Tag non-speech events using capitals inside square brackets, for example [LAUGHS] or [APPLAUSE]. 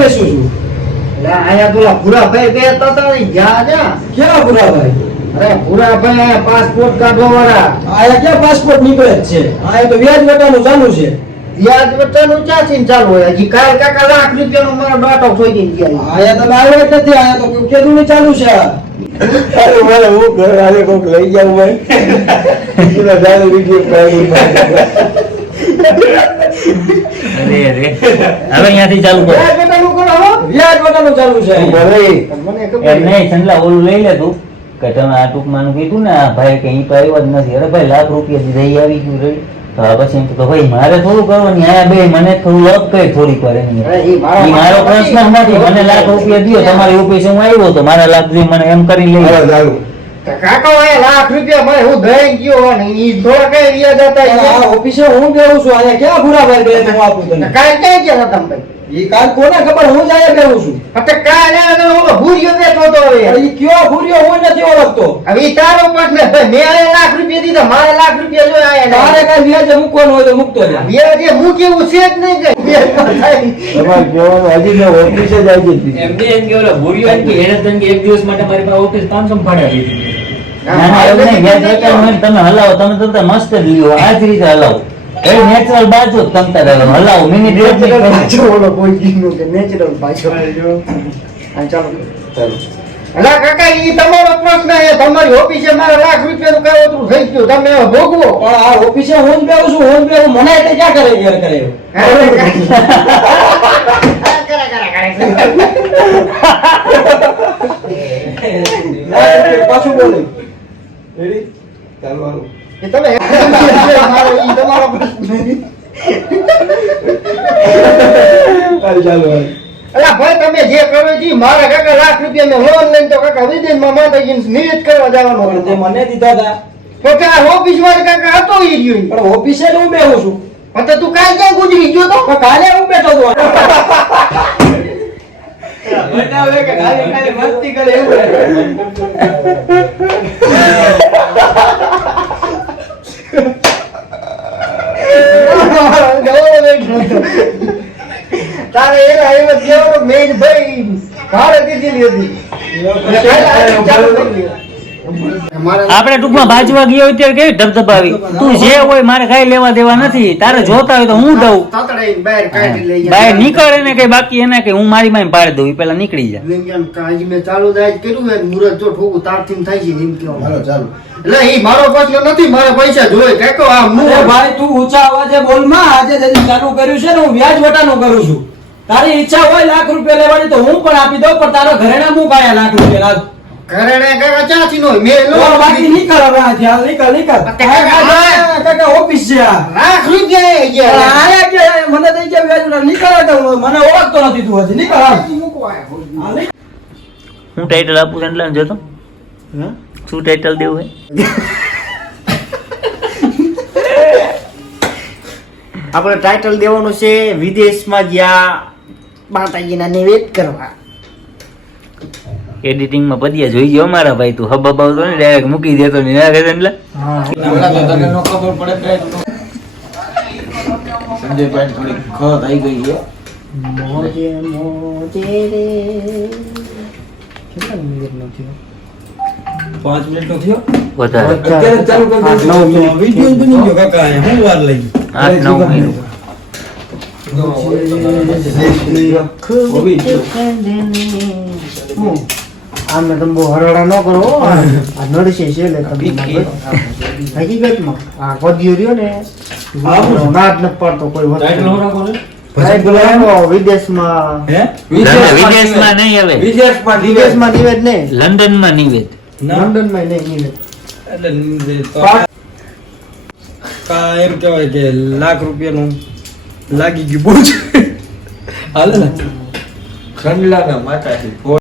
બેસું છું? એટલે આયા પેલા ભૂરાભાઈ બે હતા તા ને જ્યાં જ્યાં. ક્યાં ભૂરાભાઈ? અરે ભૂરાભાઈ અહીંયા પાસપોર્ટ કાઢવા વાળા અહીંયા ક્યાં પાસપોર્ટ નીકળે જ છે? અહીંયા તો વ્યાજ વટાનું ચાલુ છે. વ્યાજ વટાનું ક્યાં છે ચાલુ હોય? હજી કાલ કાકા લાખ રૂપિયાનો મારો ડોટો થઈ ગઈ ગયા. આયા તમે આવ્યા જ નથી આયા તો કેદું ને ચાલુ છે. આ. અરે મારે હું ઘર આલે કોક લઈ જાવ ભાઈ. બીજું દાદા વીડિયો અરે અરે. હવે અહીંયાથી ચાલુ કરો. વ્યાજ વટાનું ચાલુ છે. અહીંયા. ભલે. એમ નહીં સંજલા ઓલું લઈ લે તું કે તમે આ ટૂંકમાં કીધું ને આ ભાઈ કે ઈ તો આવ્યો જ નથી. અરે ભાઈ લાખ રૂપિયા દીધા ઈ આવી ગયું રહી તો પછી એમ કીધું, ભાઈ મારે થોડું કરવાની આયા બે મને થોડું લપ કઈ થોડીક વાર એની મારો પ્રશ્ન નથી. મને લાખ રૂપિયા દિયો તમારી ઓફિસે હું આવ્યો તો મારા લાખ જોઈએ મને એમ કરી લઈ. કાકા લાખ રૂપિયા ભાઈ હું દઈ ગયો ને ઈ થોડા કઈ વ્યાજ હતા ઓફિસે હું કેવું છું? આયા ક્યાં ભૂરાભાઈ બે હું આપું તને? કાલ ક્યાં ગયા તમે? ભાઈ ઈ કાલ કોને ખબર? હું જાય બેહું છું. એટલે કાલે આગળ હું ભૂર્યો બેઠો તો હવે. એ કયો ભૂર્યો હું નથી ઓળખતો. હવે ઈ તારો છે. મેં આયા લાખ રૂપિયા દીધા મારે લાખ રૂપિયા જોયા આયા તારે ના. કઈ હું કોણ હોય તો મૂકતો જા. શું કેવું છે જ નહીં કે તમાર કહેવાનું હજી ને ઓફિસે જ આવી જતી એમને એમ કે ઓલા એમ કે એને તને કે એક દિવસ માટે મારી પાસે ઓફિસ પાંચસો માં ભાડે આપી દીધી. ના ના એવું નહીં. વ્યાજ તમે હલાવો. તમે તો તો મસ્ત જ લ્યો આ જ રીતે હલાવો. એ નેચરલ બાજુ જ તમ તારે હલાવો મિનિટ Natural પાછો ઓલો કોઈ કીધું કે નેચરલ બાજુ. હા, ચાલો. અલા કાકા ઈ તમારો પ્રશ્ન એ તમારી ઓફિસે મારે લાખ રૂપિયાનું કાવતરું થઈ ગયું. તમે ભોગવો. પણ આ ઓફિસે હું જ શું છું હું જ મને એટલે ક્યાં કરે ઘેર કરે? [LAUGHS] પાછું બોલું. રેડી ચાલો હાલો એ તમે તમારો પ્રશ્ન ચાલો અલા ભાઈ તમે જે કરો છો ઈ મારા કાકા લાખ રૂપિયા મેં લોન લઈને તો કાકા વિદેશમાં માતાજીને નિવેદ કરવા જવાનો પણ તે મને દીધા હતા. તો કે આ ઓફિસમાં કાકા હતો ઈ ગયો પણ ઓફિસે જ હું બેહું છું. પણ તું કાંઈ ક્યાં ગુજરી ગયો તો? કાલે હું બેઠો તો બતાવે કે કાલે કાલે મસ્તી કરે એવું. [LAUGHS] તારે એ એવો કેવો મેઈન ભાઈ ભાડે દીધેલી હતી. આપણે ટૂંકમાં ભાજવા ગયા હોય કેવી ધબધબાવી? તું જે હોય મારે કઈ લેવા દેવા નથી. તારે જોતા હોય તો હું દઉં. બહાર કાઢી લઈ જાય. બાય નીકળે ને કઈ બાકી એને કે હું મારી માં પાડી દઉં પેલા નીકળી જાય. મેં ચાલુ થાય કર્યું ને મુરત જો ઠોકું તારથી થાય છે એમ કેવું. હાલો ચાલો. એટલે ઈ મારો પ્રશ્ન નથી મારે પૈસા જોઈએ કાકો આ અરે ભાઈ તું ઊંચા અવાજે બોલમાં. આજે જે ચાલુ કર્યું છે ને હું વ્યાજ વટાનું કરું છું. તારી ઈચ્છા હોય લાખ રૂપિયા લેવાની તો હું પણ આપી દઉં પણ તારા ઘરેણા હું કાયા લાખ રૂપિયા લાખ ઘરેણે કાકા ચાચી નો મેં લો. બાકી નીકળ હવે આથી, નીકળ નીકળ. કાકા, કાકા, કાકા ઓફિસ છે આ. લાખ રૂપિયા એ ગયા. આયા કે મને દઈ ગયા વ્યાજ વટાણ. નીકળ તો મને ઓળખતો નથી તું હજી. નીકળ. હું ટાઈટલ આપું એટલે જોતો? શું ટાઇટલ દેવું હે? આપણે ટાઇટલ દેવાનું છે વિદેશમાં ગયા માતાજીના નિવેદ કરવા. એડિટિંગમાં પદ્યા જોઈ ગયો મારા ભાઈ તું હબ હબાવતો ને ડાયરેક્ટ મૂકી દેતો ને ના કરે એટલે? સંજયભાઈ થોડી ખત આવી ગઈ છે. મોજે મોજે રે. કેટલા મિનિટનો થયો? પાંચ મિનિટ નો થયો. વધારે. અત્યારે જ ચાલુ કરી આઠ, નવ દઉં મિનિટ. વીડિયો જ બની ગયો કાકા હું વાર લઈ આઠ નવ મિનિટ. આમે તમે બહુ હરડા ન? કરો આ નડશે છે એટલે હકીકતમાં આ પદ્યો રહ્યો ને પાડતો કોઈ વસ્તુ વિદેશમાં હે વિદેશમાં નહીં હવે. વિદેશમાં નિવેદ. ને લંડનમાં નિવેદ. લંડનમાં નહીં એટલે એમ કહેવાય કે લાખ રૂપિયાનું લાગી ગયું બહુ હાલે ને. ખંડલાના માતાજી